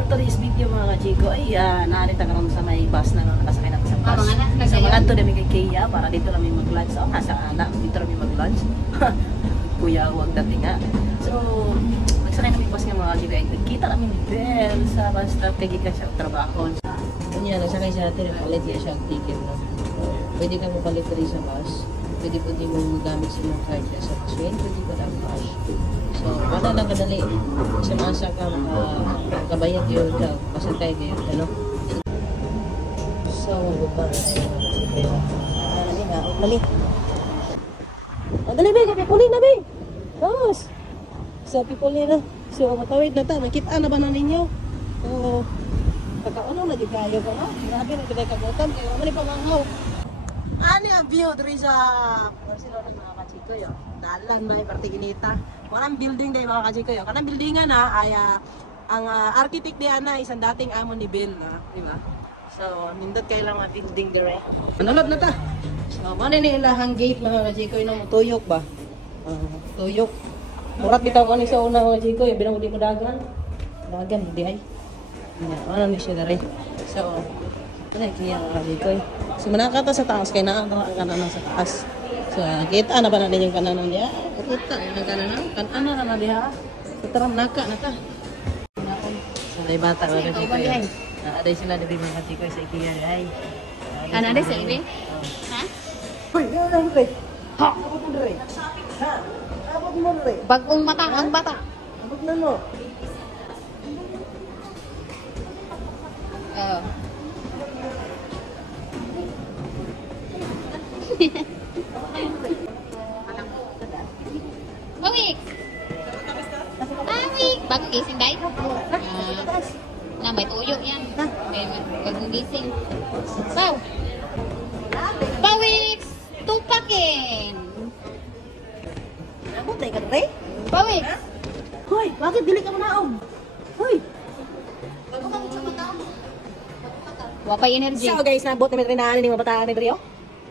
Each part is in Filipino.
for today's video mga kachiko ay narita ka naman sa may bus na nakasakay natin sa bus. Sa mga ito namin kay Kaya para dito namin mag-lunch. Oh, nasa anak, dito namin mag-lunch. Kuya, huwag dating nga. So, nagsakay namin bus nga mga kachiko ay nagkita namin ni Bel sa bus stop kay Gika siya trabaho. Kanya, nagsakay siya natin, palit niya siya ang ticket. No? Pwede ka mo palit rin sa bus. Pwede mo gamit sa mga card niya sa machine. Pwede ka lang cash. So, wala lang kadali. Sa masa ka, makabayad yun ka. Pasantay ka yun, ano? So, buka na tayo. Dali nga, dali. Dali, be, pipuli na, be. Vamos. So, pipuli na. So, matawid na ta. Nakita na ba na ninyo? So, pagkaano na, di kayo ka na. Grabe na, kita kagutan. Kaya naman ipamanghaw. Ano yung view dari sa Barcelona mga kachiko yun? Dalan ba yung partiginita? Walang building day mga kachiko yun. Kanang buildingan na ay ang architect diyan na isang dating amo ni Bill na, di ba? So, nindot kayo lang mga building dire. Manalod na ta. So, ano nilahang gate mga kachiko yun? Tuyok ba? Tuyok. Murat bitaw ko ni sa una mga kachiko yun. Binang hindi mo dagan. Dagan, hindi ay. Ano ni siya dire? So, ano yung kaya mga kachiko yun? So, manakata sa taas, kaya nakakata ang kanan sa taas. So, kita na ba natin yung kanan niya? Kita yung kanan. Kanan na niya. So, tara, naka. So, may bata mga kachiko yun. Naaday sila na mga kachiko sa IKEA. Ay. Ano aday sa ibi? Ha? Hoy, gano'n rin. Ha? Abot mo rin. Ha? Abot mo rin. Bagong mata ang bata. Abot na mo. Oo. Awik! Awik! Bagong gising dahil? May tuyo yan. Bagong gising. Wow! Pawik! Tupakin! Abot na ikan rin? Pawik! Hoy, bakit dili ka manaog? Hoy! Wapay energy. So guys, nabot namin rin na ng mga bataan ni Drio.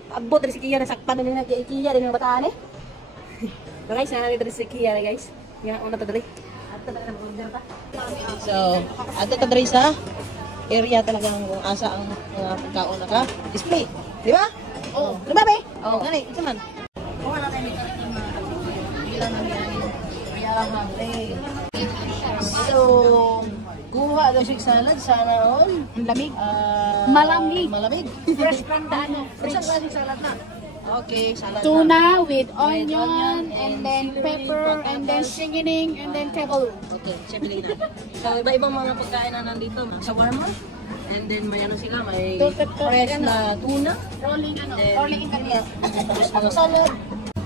Abot rin si Kia, nasakpan na nila kay Kia din mga bataan eh. So guys, nanalit rin si Kia guys. Nga, una to dali. So, ato to dali sa area talagang kung asa ang mga pagkaon naka display. Di ba? Oo. Di ba, be? Oo. Gani, ito man. Kuha na tayo nito ng mga ilan na niyan. So, kuha daw siya salad. Sana all. Ang lamig. Malamig. Fresh from the ano. Fresh klaseng salad na. Okay, salad Tuna with onion and then pepper and then seasoning and then table. Okay, siyempre na. So, iba-ibang mga pagkain na nandito. Shawarma. And then may ano sila, may fresh na tuna. Rolling ano? Then, Rolling internet. Tapos mga salad.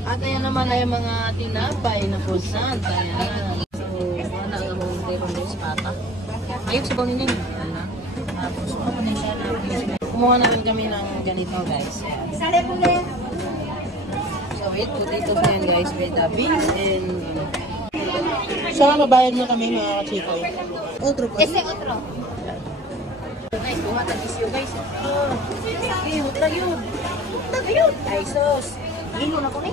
At ayan naman ay mga tinapay na croissant. Ayan. So, wala nga mong day-on-day pata. Ayok sa bawin nila. Ayan na. Tapos, kumuha namin kami ng ganito guys. Ayan. So, ito dito yan guys with the beans and saan nabayad na kami mga kachiko? Otro po. Ese otro. Guys, kuha tag-isyo guys. Okay, huwag yun. Huwag yun. Ay, sos. Hino na ko ni.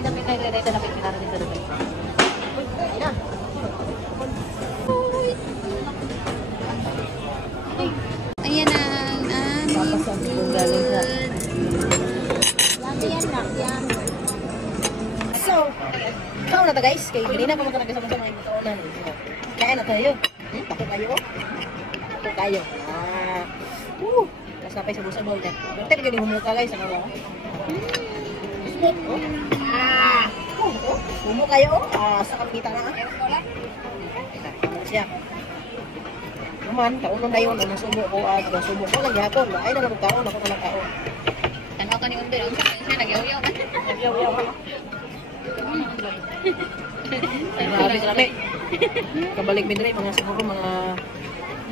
Dapat tayo dito na pinara dito dito. Ayan. Ayan ang Papasok galing sa. yan. So, ikaw na ta guys. Kaya ganina pa magkakaroon sa mga ito. Kaya na tayo. Bako kayo. Bako kayo. Tapos napay sa busa bawal ka. Pero talaga yung humuka guys. Ano mo? Humo kayo. Sa kapita na. Siya. Naman, kaunon na yun. Nasubo ko. Nasubo ko lang yapon. Ay na lang kaon. Ako na lang kaon. Tanaw ka ni Undo. Siya nag-yaw-yaw. Yaw-yaw ka. Grabe. Kabalik mi dire mga siguro mga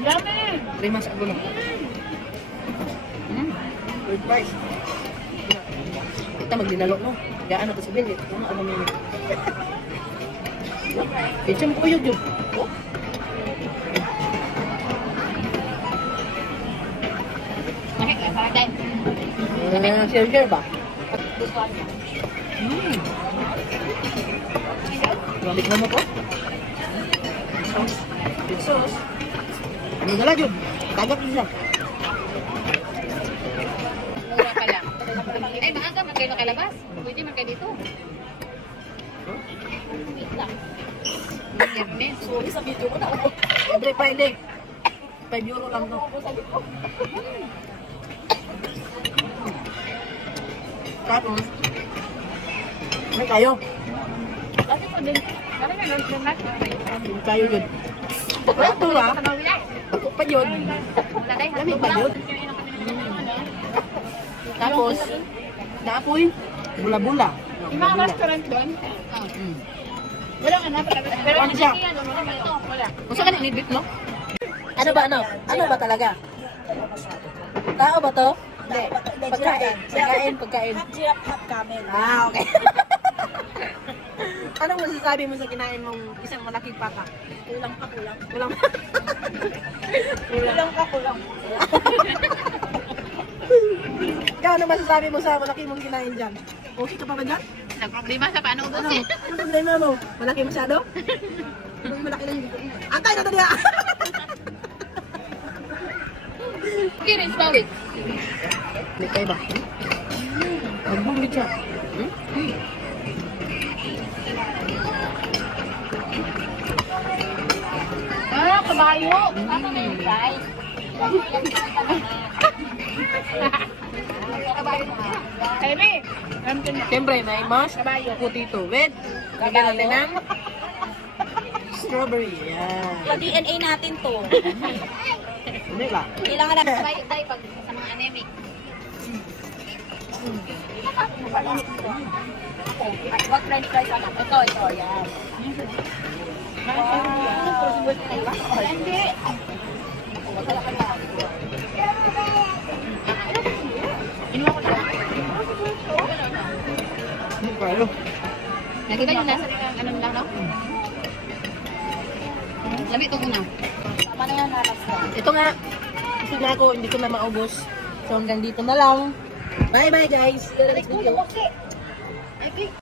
Grabe! 3 months ago na. Good price. Kita magdinalo no. Gaan na to si Bill. Ano mo yun? Kitchen po yun yun. Oh. Share ba? Tignan mo po. Sauce. Ano na lang yun? Tagap din siya. Mura pa lang. Ay, maaga man kayo nakalabas. Pwede man kayo dito. Wait lang. Internet. Sorry sa video ko na ako. Every Friday. 5 euro lang to. Tapos, may kayo. Kasi po din. Kami na lang din natin. Kayo yun. Ito ha. Ako pa yun. Wala tayo. Kami pa yun. Tapos, naapoy, bula-bula. Yung mga restaurant doon. Wala ka na. Pero Ano siya? wala. Kung saan ka nilibit, no? Ano ba, ano? Ano ba talaga? Tao ba to? Hindi. Pagkain. Pagkain. Half camel. Ah, okay. Anong masasabi mo sa kinain mong isang malaking pata? Kulang pa, kulang. Kulang. Kulang ka, kulang. Ikaw, ano masasabi mo sa malaki mong kinain dyan? Okay ka pa ba dyan? Nagproblema sa paano Ano? ubusin. Ano problema mo? Malaki masyado? Malaki na yung Antay na ito niya! Okay, rin, bawit. May kayo ba? Magbulit siya. Ah, kabayo. Ano na yung guys? Kabayo na. Amy, Siyempre, may mashed potato with lagyan natin ng strawberry. Yan. Yung DNA natin to. Hindi ba? Kailangan na. kabayo tayo pag sa mga anemic. What french fries ano? Ito, yan. Hindi. Inuwa ko siya. Hindi kayo. Nakita yung nasa ano lang, no? Labi ito muna. Tama na yan, nalas na. Ito nga. Kasi na ako, hindi ko na maubos. So hanggang dito na lang. Bye bye guys. See you next video.